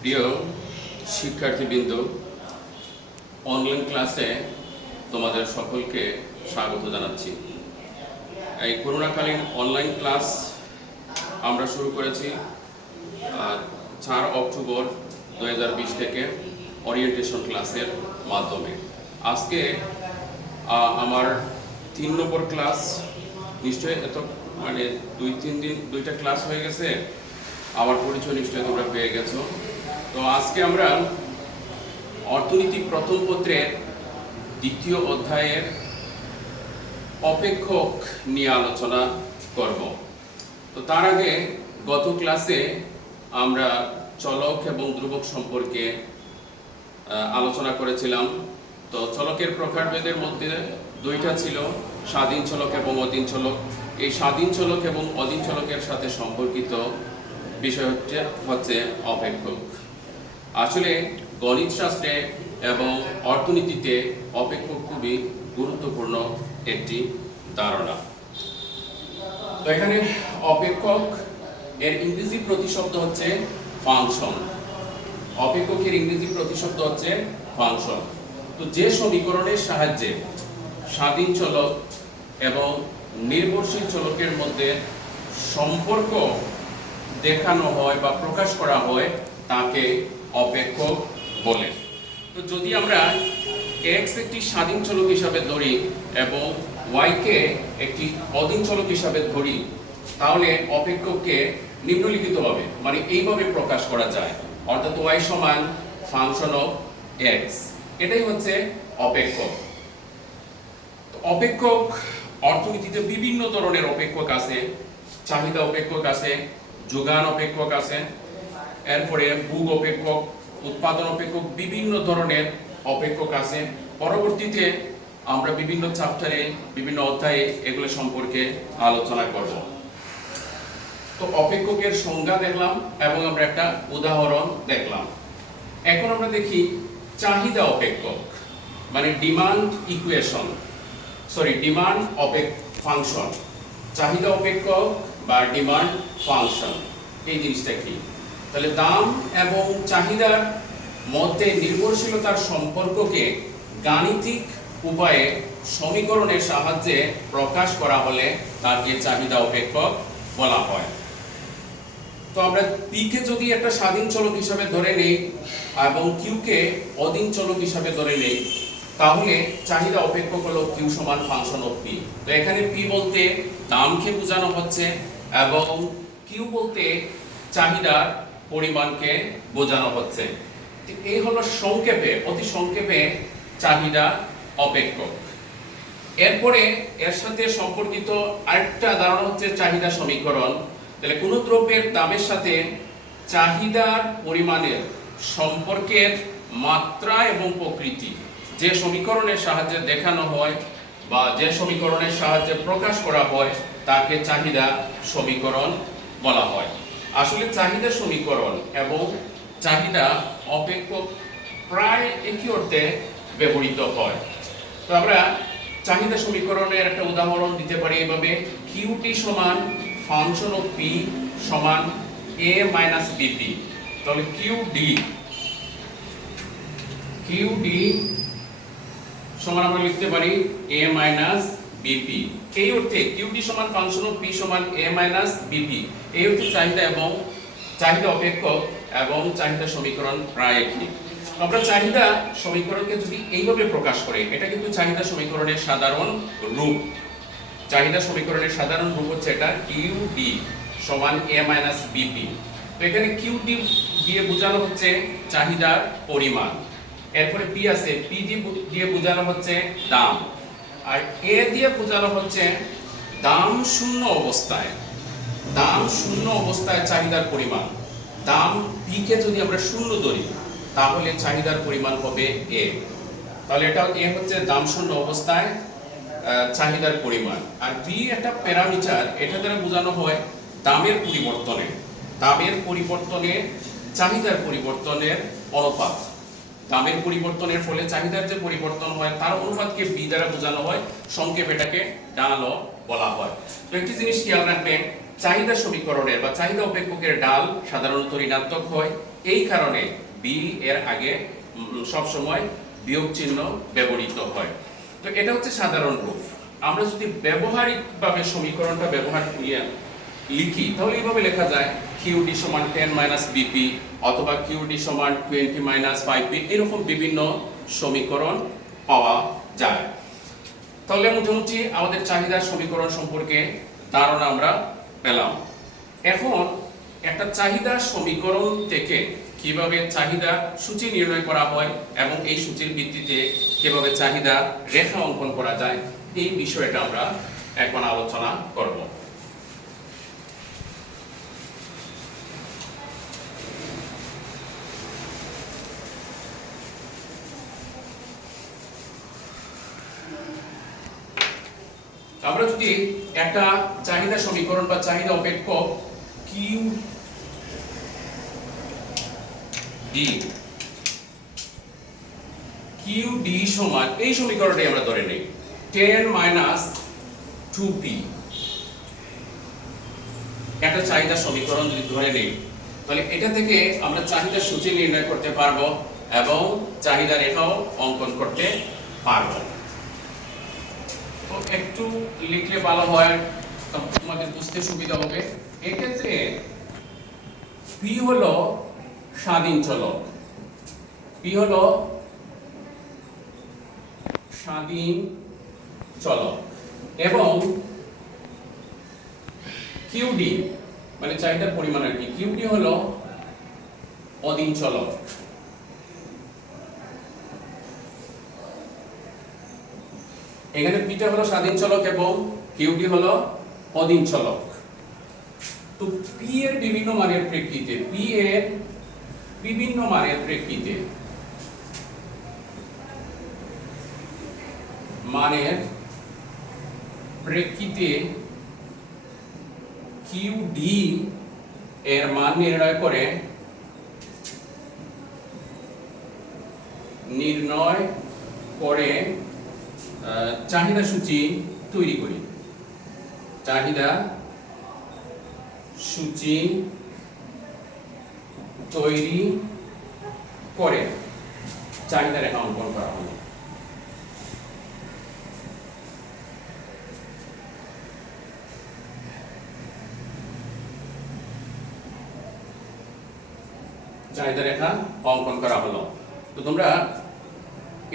প্রিয় শিক্ষার্থীবৃন্দ, অনলাইন ক্লাসে তোমাদের সকলকে স্বাগত জানাচ্ছি। এই করোনাকালীন অনলাইন ক্লাস আমরা শুরু করেছি 4 অক্টোবর 2020 থেকে ওরিয়েন্টেশন ক্লাসের মাধ্যমে। আজকে আমার 3 নম্বর ক্লাস। নিশ্চয়ই এত 2-3 দিন 2টা ক্লাস হয়ে গেছে, আমার পরিচয় নিশ্চয়ই তোমরা পেয়ে গেছো। তো আজকে আমরা অর্থনীতি প্রথম পত্রের 2য় অধ্যায়ের অপেক্ষক নিয়ে আলোচনা করব। তো তার আগে গত ক্লাসে আমরা চলক এবং ধ্রুবক সম্পর্কে আলোচনা করেছিলাম। তো চলকের প্রকারভেদের মধ্যে 2টা ছিল, স্বাধীন চলক এবং অধীন চলক। এই স্বাধীন চলক এবং অধীন চলকের সাথে সম্পর্কিত বিষয় হচ্ছে অপেক্ষক। আসলে গণিত শাস্ত্রে এবং অর্থনীতিতে অপেক্ষক খুবই গুরুত্বপূর্ণ একটি ধারণা। তো এখানে অপেক্ষক এর ইংরেজি প্রতিশব্দ হচ্ছে ফাংশন। অপেক্ষকের ইংরেজি প্রতিশব্দ হচ্ছে ফাংশন। তো যে সমীকরণের সাহায্যে স্বাধীন চলক এবং নির্ভরশীল চলকের মধ্যে সম্পর্ক দেখানো হয় বা প্রকাশ করা হয় তাকে অপেক্ষক বলে। তো যদি আমরা x একটি স্বাধীন চলক হিসাবে ধরি এবং y কে একটি অধীন চলক হিসাবে ধরি, তাহলে অপেক্ষককে নিম্নলিখিতভাবে এইভাবে প্রকাশ করা যায়, অর্থাৎ y সমান ফাংশন অফ x। এটাই হচ্ছে অপেক্ষক। অপেক্ষক অর্থনীতিতে বিভিন্ন ধরনের অপেক্ষক আছে। চাহিদা অপেক্ষক আছে, যোগান অপেক্ষক আছে, এরপরে ভোগ অপেক্ষক, উৎপাদন অপেক্ষক, বিভিন্ন ধরনের অপেক্ষক আছে। পরবর্তীতে আমরা বিভিন্ন চ্যাপ্টারে বিভিন্ন অধ্যায়ে এগুলো সম্পর্কে আলোচনা করব। তো অপেক্ষকের সংজ্ঞা দেখলাম এবং আমরা একটা উদাহরণ দেখলাম। এখন আমরা দেখি চাহিদা অপেক্ষক, ডিমান্ড ইকুয়েশন, ডিমান্ড ফাংশন। চাহিদা অপেক্ষক বা ডিমান্ড ফাংশন এই জিনিসটা কি? তাহলে দাম এবং চাহিদার মধ্যে নির্ভরশীলতার সম্পর্ককে গাণিতিক উপায়ে সমীকরণের সাহায্যে প্রকাশ করা হলে তাকে চাহিদা অপেক্ষক বলা হয়। তো আমরা P কে যদি একটা স্বাধীন চলক হিসাবে ধরে নেই এবং Q কে অধীন চলক হিসাবে ধরে নেই, তাহলে চাহিদা অপেক্ষক হলো Q সমান ফাংশন অফ P। তো এখানে P বলতে দামকে বোঝানো হচ্ছে এবং Q বলতে চাহিদার পরিমাণকে বোঝানো হচ্ছে। এই হলো অতি সংক্ষেপে চাহিদা অপেক্ষক। এরপরে এর সাথে সম্পর্কিত আরেকটা ধারণা হচ্ছে চাহিদা সমীকরণ। তাহলে কোনো দ্রব্যের দামের সাথে চাহিদার পরিমাণের সম্পর্কের মাত্রা এবং প্রকৃতি যে সমীকরণের সাহায্যে দেখানো হয় বা যে সমীকরণের সাহায্যে প্রকাশ করা হয় তাকে চাহিদা সমীকরণ বলা হয়। আসলে চাহিদা সমীকরণ এবং চাহিদা অপেক্ষক প্রায় একই অর্থে ব্যবহৃত হয়। তো আমরা চাহিদা সমীকরণের একটা উদাহরণ দিতে পারি এভাবে, QT সমান ফাংশন অফ P সমান A মাইনাস BP। তাহলে QD সমান আমরা লিখতে পারি A মাইনাস BP। এই অর্থে QD সমান ফাংশন অফ P সমান A মাইনাস BP। এই অর্থে চাহিদা এবং চাহিদা অপেক্ষক এবং চাহিদা সমীকরণ প্রায় একই। আমরা চাহিদা সমীকরণকে যদি এইভাবে প্রকাশ করি, এটা কিন্তু চাহিদা সমীকরণের সাধারণ রূপ। চাহিদা সমীকরণের সাধারণ রূপ হচ্ছে এটা QD সমান A মাইনাস BP। তো এখানে QD দিয়ে বোঝানো হচ্ছে চাহিদার পরিমাণ। এরপরে P আছে, P দিয়ে বোঝানো হচ্ছে দাম। আর A দিয়ে বোঝানো হচ্ছে দাম শূন্য অবস্থায় চাহিদার পরিমাণ। দাম P কে যদি আমরা শূন্য ধরি তাহলে চাহিদার পরিমাণ হবে A। তাহলে এটা A হচ্ছে দাম শূন্য অবস্থায় চাহিদার পরিমাণ। আর B একটা প্যারামিটার, এটা দ্বারা বোঝানো হয় দামের পরিবর্তনে চাহিদার পরিবর্তনের অনুপাত। দামের পরিবর্তনের ফলে চাহিদার যে পরিবর্তন হয় তার অনুপাতকে B দ্বারা বোঝানো হয়। সংক্ষেপে এটাকে ডালও বলা হয়। তো একটি জিনিস খেয়াল রাখবেন, চাহিদা সমীকরণের বা চাহিদা অপেক্ষকের ডাল সাধারণত ঋণাত্মক হয়, এই কারণে বি এর আগে সব সময় বিয়োগ চিহ্ন ব্যবহৃত হয়। তো এটা হচ্ছে সাধারণ রূপ। আমরা যদি ব্যবহারিকভাবে সমীকরণটা লিখি তাহলে এইভাবে লেখা যায় কিউডি সমান 10 মাইনাস বিপি অথবা কিউডি সমান 20 মাইনাস 5পি, এরকম বিভিন্ন সমীকরণ পাওয়া যায়। তাহলে মোটামুটি আমাদের চাহিদার সমীকরণ সম্পর্কে ধারণা আমরা পেলাম। এখন একটা চাহিদা সমীকরণ থেকে কিভাবে চাহিদা সূচি নির্ণয় করা হয় এবং এই সূচির ভিত্তিতে কিভাবে চাহিদা রেখা অঙ্কন করা যায়, এই বিষয়টা আমরা এখন আলোচনা করব। আমরা যদি একটা চাহিদা সমীকরণ বা চাহিদা অপেক্ষক কিউ ডি সমান, এই সমীকরণটাই আমরা ধরে নেই 10 মাইনাস 2পি, একটা চাহিদা সমীকরণ যদি ধরে নেই তাহলে এটা থেকে আমরা চাহিদা সূচি নির্ণয় করতে পারবো এবং চাহিদা রেখাও অঙ্কন করতে পারবো। তো একটু লিখলে ভালো হয়, তোমাদের বুঝতে সুবিধা হবে। এক্ষেত্রে পি হলো স্বাধীন চলক, পি হলো স্বাধীন চলক এবং কিউডি মানে চাহিদার পরিমাণ আর কি, কিউডি হলো অধীন চলক। এখানে পিটা হলো স্বাধীন চলক এবং কিউডি হলো অধীন চলক। তো পি এর বিভিন্ন মানের প্রেক্ষিতে, পি এর বিভিন্ন মানের প্রেক্ষিতে কিউডি এর মান নির্ণয় করে চাহিদা সূচি তৈরি করি, চাহিদা সূচি তৈরি করে চাহিদা রেখা অঙ্কন করা হলো। চাহিদা রেখা অঙ্কন করা হলো। তো তোমরা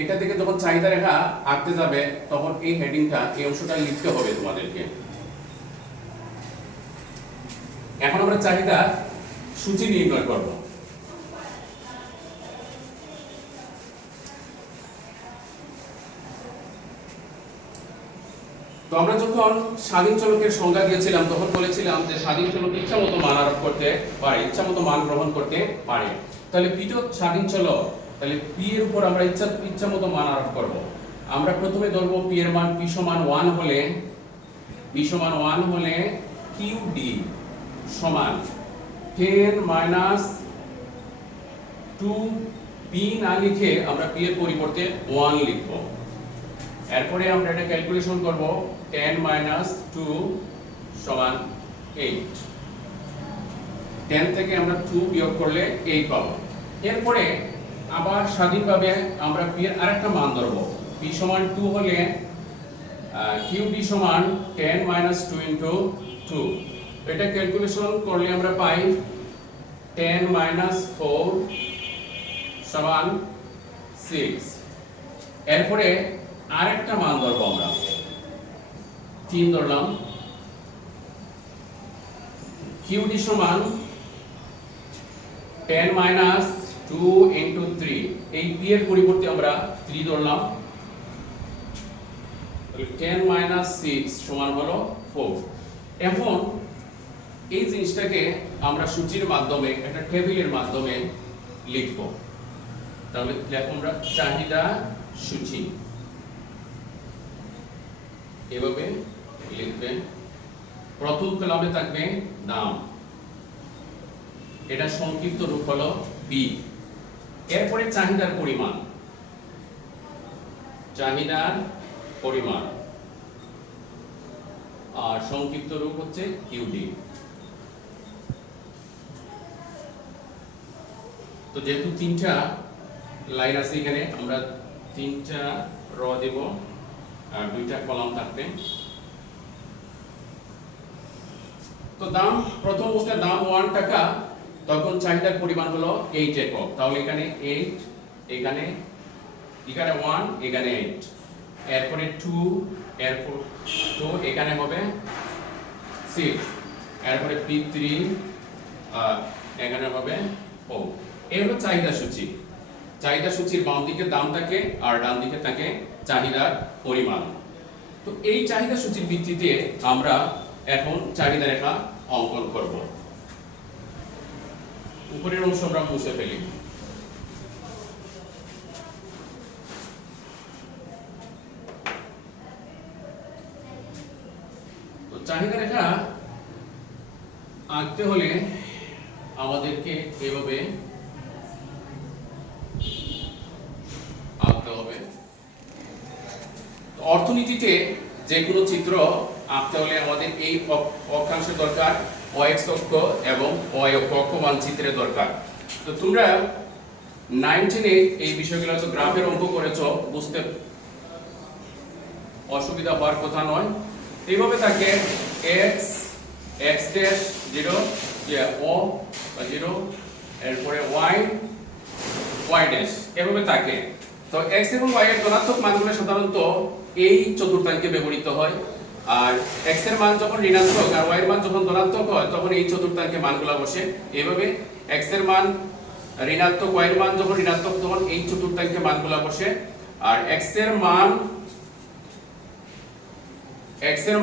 এটা থেকে যখন চাহিদা রেখা আঁকতে যাবে তখন এই হেডিংটা, এই অংশটা লিখতে হবে তোমাদেরকে। এখন আমরা চাহিদা সূচি নির্ণয় করব। তো আমরা যখন স্বাধীন চলকের সংজ্ঞা দিয়েছিলাম তখন বলেছিলাম যে স্বাধীন চলক ইচ্ছা মতো মান আরোপ করতে পারে, ইচ্ছা মতো মান গ্রহণ করতে পারে। তাহলে পি তো স্বাধীন চলক, তাহলে পি এর উপর আমরা ইচ্ছা মতো মান আরোপ করব। আমরা প্রথমে ধরব পি এর মান পি সমান 1 হলে কিউ ডি সমান 10 মাইনাস 2 পি না লিখে আমরা পি এর পরিবর্তে 1 লিখব। এরপরে আমরা এটা ক্যালকুলেশন করব 10 মাইনাস 2 সমান 8। 10 থেকে আমরা 2 বিয়োগ করলে 8 পাবো। এরপরে আবার স্বাধীনভাবে আমরা পি এর আরেকটা মান ধরব। পি সমান 2 হলে কিউ ডি সমান 10 মাইনাস 2 ইনটু 2। এটা ক্যালকুলেশন করলে আমরা পাই 10 মাইনাস 4 সমান 6। এরপরে আরেকটা মান ধরব, আমরা 3 ধরলাম। কিউ ডি সমান 10 মাইনাস 2 ইনটু 3, এই পি এর পরিবর্তে আমরা 3 ধরলাম। 10 মাইনাস 6 সমান হলো 4। এখন এই জিনিসটাকে আমরা সূচির মাধ্যমে, একটা টেবিলের মাধ্যমে লিখব। তাহলে দেখো আমরা চাহিদা সূচি এভাবে লিখবেন। প্রথম কলামে থাকবে নাম, এটা সংক্ষিপ্ত রূপ হলো বি। এরপরে চাহিদার পরিমাণ আর সংক্ষিপ্ত রূপ হচ্ছে কিউডি। তো যেহেতু তিনটা লাইন আছে এখানে, আমরা তিনটা র দেব আর দুইটা কলাম থাকবে। তো দাম, প্রথম অবস্থায় দাম 1 টাকা, তখন চাহিদার পরিমাণ হলো 8 একক। তাহলে এখানে 8, এখানে 1, এখানে 8, এরপরে 2, এরপর 2, এখানে হবে 6, এরপরে P3, এখানে হবে 4। এই হলো চাহিদা সূচি। চাহিদা সূচির বাম দিকে দাম থাকে আর ডান দিকে থাকে চাহিদার পরিমাণ। তো এই চাহিদা সূচির ভিত্তিতে আমরা এখন চাহিদা রেখা অঙ্কন করব। উপরের অংশ আমরা মুছে ফেলি। তো চাহিদা রেখা আঁকতে হলে আমাদেরকে এভাবে আঁকতে হবে। অর্থনীতিতে যে কোনো চিত্র আঁকতে হলে আমাদের এই অক্ষাংশের দরকার, x অক্ষ এবং y অক্ষ মানচিত্রের দরকার। তো তোমরা 19-এ এই বিষয়গুলো তো গ্রাফের অঙ্ক করেছো, বুঝতে অসুবিধা হওয়ার কথা নয়। এইভাবে থাকে x ড্যাশ 0, o 0, এরপরে y ড্যাশ, এভাবে থাকে। তো x এবং y এর ধনাত্মক মানগুলো সাধারণত এই চতুর্থাংকে ব্যবহৃত হয়, আর x এর মান যখন ঋণাত্মক আর y এর মান যখন ধনাত্মক হয় তখন এই চতুর্থাংকে মানগুলো বসে। এইভাবে x এর মান ঋণাত্মক, y এর মান যখন ঋণাত্মক তখন এই চতুর্থাংকে মানগুলো বসে, আর x এর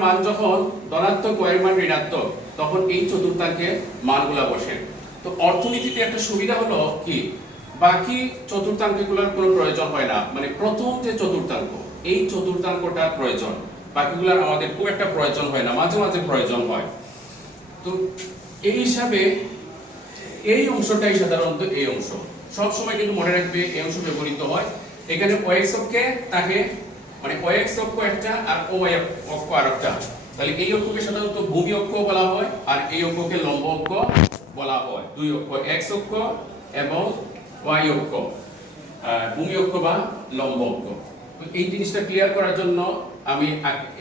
মান যখন ধনাত্মক, y এর মান ঋণাত্মক তখন এই চতুর্থাংকে মানগুলো বসে। তো অর্থনীতিতে একটা সুবিধা হলো কি, বাকি চতুর্থাংকগুলোর কোনো প্রয়োজন হয় না, মানে প্রথম যে চতুর্থাংক এই চতুর্থাংকটার প্রয়োজন, বাকিগুলোর আমাদের খুব একটা প্রয়োজন হয় না, মাঝে মাঝে প্রয়োজন হয়। তো এই হিসাবে এই অংশটাই সাধারণত এই অংশ সব সময় কিন্তু মনে রাখবে, এই অংশ ব্যবহৃত হয়। এখানে x অক্ষে থাকে, মানে x অক্ষ একটা আর y অক্ষ আরেকটা, তাহলে এই অক্ষকে সাধারণত ভূমি অক্ষ বলা হয় আর এই অক্ষকে লম্ব অক্ষ বলা হয়। দুই অক্ষ, x অক্ষ এবং y অক্ষ, ভূমি অক্ষ বা লম্ব অক্ষ। তো এই জিনিসটা ক্লিয়ার করার জন্য আমি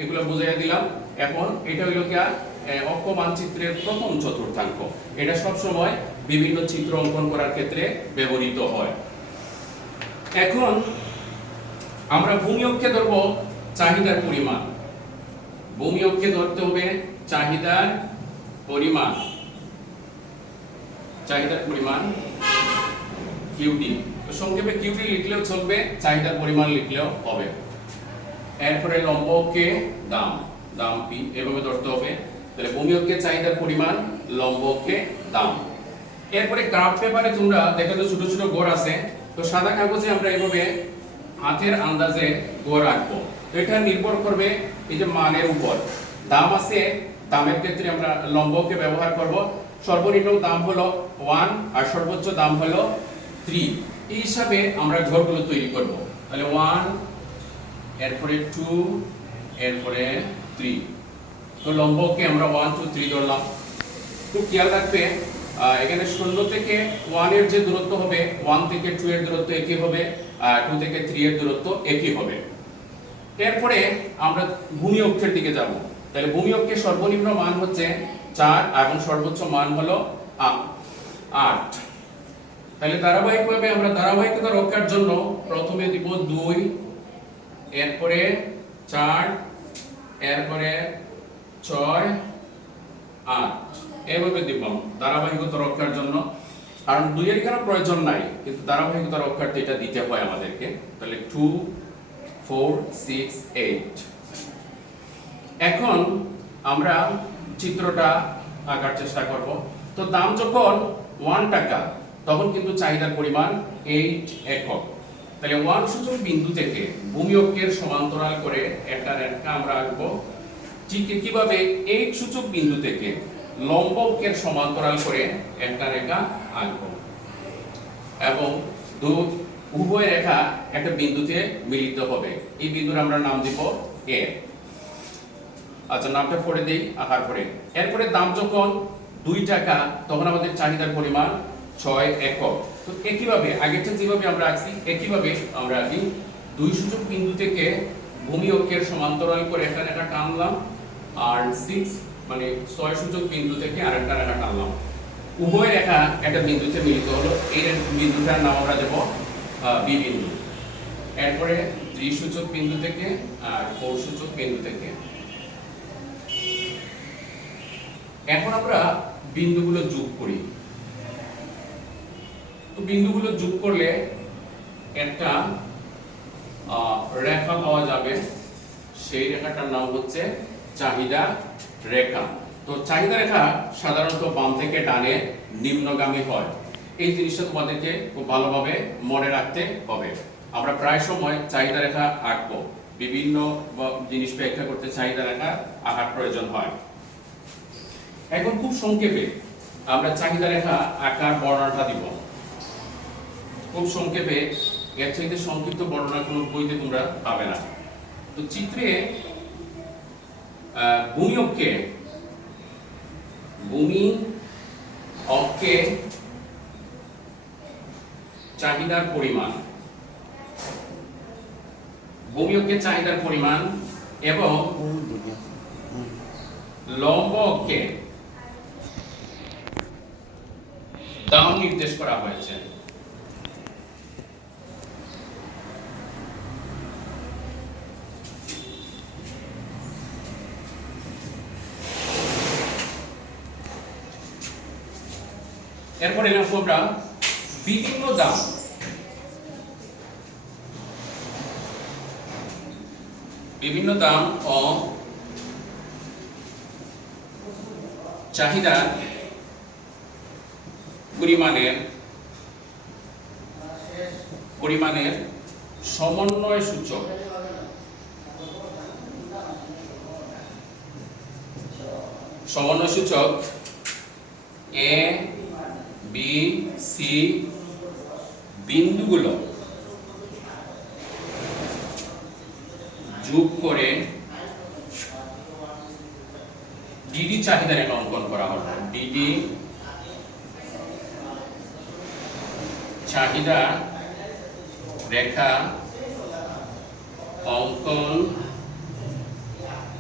এগুলো বুঝিয়ে দিলাম। এখন এটা হলো কি অক্ষ মানচিত্রের প্রথম চতুর্থাংক, এটা সব সময় বিভিন্ন চিত্র অঙ্কন করার ক্ষেত্রে ব্যবহৃত হয়। এখন আমরা ভূমি অক্ষে ধরব চাহিদার পরিমাণ। ভূমি অক্ষে ধরতে হবে চাহিদার পরিমাণ, চাহিদার পরিমাণ কিউটি। তো সংক্ষেপে কিউটি লিখলেও চলবে, চাহিদার পরিমাণ লিখলেও হবে। এরপরে লম্ব অক্ষে দাম, দাম পি, এভাবে ধরতে হবে। তাহলে ভূমি অক্ষে চাহিদার পরিমাণ, লম্ব অক্ষে দাম। এরপরে গ্রাফ পেপারে তোমরা দেখো যে ছোট ছোট গড় আছে, তো সাদা কাগজে আমরা এভাবে হাতের আন্দাজে গড় আঁকবো। তো এটা নির্ভর করবে এই যে মানের উপর। দাম আছে, দামের ক্ষেত্রে আমরা লম্বকে ব্যবহার করব। সর্বনিম্ন দাম হলো 1 আর সর্বোচ্চ দাম হলো 3। এই হিসাবে আমরা ঘরগুলো তৈরি করব। তাহলে 1, এরপরে 2, এরপরে 3। তো লম্বকে আমরা 1, 2, 3 ধরলাম। খুব খেয়াল রাখবে এখানে 0 থেকে 1 এর যে দূরত্ব হবে, 1 থেকে 2 এর দূরত্ব একই হবে, 2 থেকে 3 এর দূরত্ব একই হবে। এরপরে আমরা ভূমি অক্ষের দিকে যাব। তাহলে ভূমি অক্ষের সর্বনিম্ন মান হচ্ছে 4 এবং সর্বোচ্চ মান হলো 8। তাহলে ধারাবাহিকভাবে আমরা ধারাবাহিকতা রক্ষার জন্য প্রথমে দিব 2, এরপরে 4, এরপরে 6, 8, এভাবে দিব ধারাবাহিকতা রক্ষার জন্য। কারণ 2 এর কোনো প্রয়োজন নাই, কিন্তু ধারাবাহিকতা রক্ষার্থে এটা দিতে হয় আমাদেরকে। তাহলে 2, 4, 6, 8। এখন আমরা চিত্রটা আঁকার চেষ্টা করব। তো দাম যখন 1 টাকা তখন কিন্তু চাহিদার পরিমাণ 8 একক। তাহলে 1 সূচক বিন্দু থেকে ভূমি অক্ষের সমান্তরাল করে একটা রেখা আমরা আঁকবো। ঠিক কিভাবে 8 সূচক বিন্দু থেকে লম্ব অক্ষের সমান্তরাল করে একটা রেখা আঁকবো, এবং উভয় রেখা একটা বিন্দুতে মিলিত হবে। এই বিন্দুর আমরা নাম দিব এ। আচ্ছা, নামটা পড়ে দেই আঁকার পরে। এরপরে দাম যখন 2 টাকা তখন আমাদের চাহিদার পরিমাণ 6 একক। তো একইভাবে আগেরটা যেভাবে আমরা আঁকছি একইভাবে আমরা আঁকি। 2 সূচক বিন্দু থেকে ভূমি অক্ষের সমান্তরাল করে একটা রেখা টানলাম, আর 6 মানে 6 সূচক বিন্দু থেকে আরেকটা রেখা টানলাম। উভয় রেখা একটা বিন্দুতে মিলিত হলো, এই বিন্দুটার নাম আমরা দেব বি বিন্দু। এরপরে 3 সূচক বিন্দু থেকে আর 4 সূচক বিন্দু থেকে। এখন আমরা বিন্দুগুলো যোগ করি। তো বিন্দুগুলো যোগ করলে একটা রেখা পাওয়া যাবে, সেই রেখাটার নাম হচ্ছে চাহিদা রেখা। তো চাহিদা রেখা সাধারণত বাম থেকে ডানে নিম্নগামী হয়। এই জিনিসটা তোমাদেরকে খুব ভালোভাবে মনে রাখতে হবে। আমরা প্রায় সময় চাহিদা রেখা আঁকবো, বিভিন্ন জিনিস ব্যাখ্যা করতে চাহিদা রেখা আঁকার প্রয়োজন হয়। এখন খুব সংক্ষেপে আমরা চাহিদা রেখা আঁকার বর্ণনাটা দিব। খুব সংক্ষেপে, এর চাইতে সংক্ষিপ্ত বর্ণনা কোনো বইতে তোমরা পাবে না। তো চিত্রে ভূমি অক্ষে চাহিদার পরিমাণ, ভূমি অক্ষে চাহিদার পরিমাণ এবং লম্ব অক্ষে দাম নির্দেশ করা হয়েছে। এরপরে লিখব আমরা বিভিন্ন দাম। বিভিন্ন দাম ও চাহিদা পরিমাণের সমন্বয় সূচক। সমন্বয় সূচক এ বি সি বিন্দুগুলো যোগ করে ডিডি চাহিদা রেখা অঙ্কন করা হলো। ডিডি চাহিদা রেখা অঙ্কন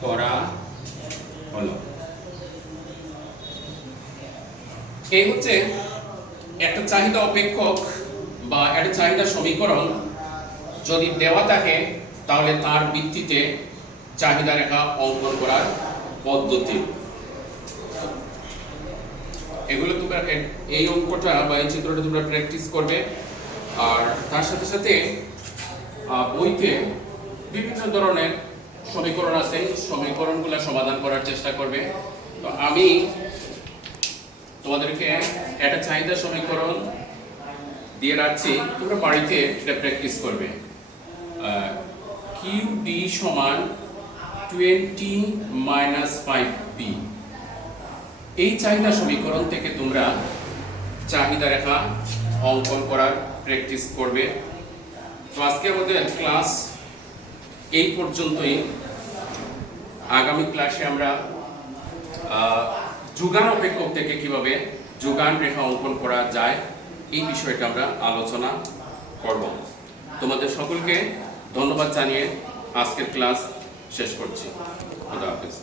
করা হলো। এই হচ্ছে একটা চাহিদা অপেক্ষক বা একটা চাহিদা সমীকরণ যদি দেওয়া থাকে তাহলে তার ভিত্তিতে চাহিদা রেখা অঙ্কন করার পদ্ধতি। এগুলো তোমরা এই অঙ্কটা বা এই চিত্রটা তোমরা প্র্যাকটিস করবে, আর তার সাথে সাথে বইতে বিভিন্ন ধরনের সমীকরণ আছে, সমীকরণগুলো সমাধান করার চেষ্টা করবে। তো আমি তোমাদেরকে একটা চাহিদা সমীকরণ দিয়ে রাখছি, তোমরা বাড়িতে এটা প্র্যাকটিস করবে। QD সমান 20 - 5B। এই চাহিদা সমীকরণ থেকে তোমরা চাহিদা রেখা অঙ্কন করার প্র্যাকটিস করবে। তো আজকে আমাদের ক্লাস এই পর্যন্তই। আগামী ক্লাসে আমরা যোগান অপেক্ষক থেকে কিভাবে যোগান রেখা অঙ্কন করা যায় এই বিষয়টা আমরা আলোচনা করব। তোমাদের সকলকে ধন্যবাদ জানিয়ে আজকের ক্লাস শেষ করছি। খোদা হাফেজ।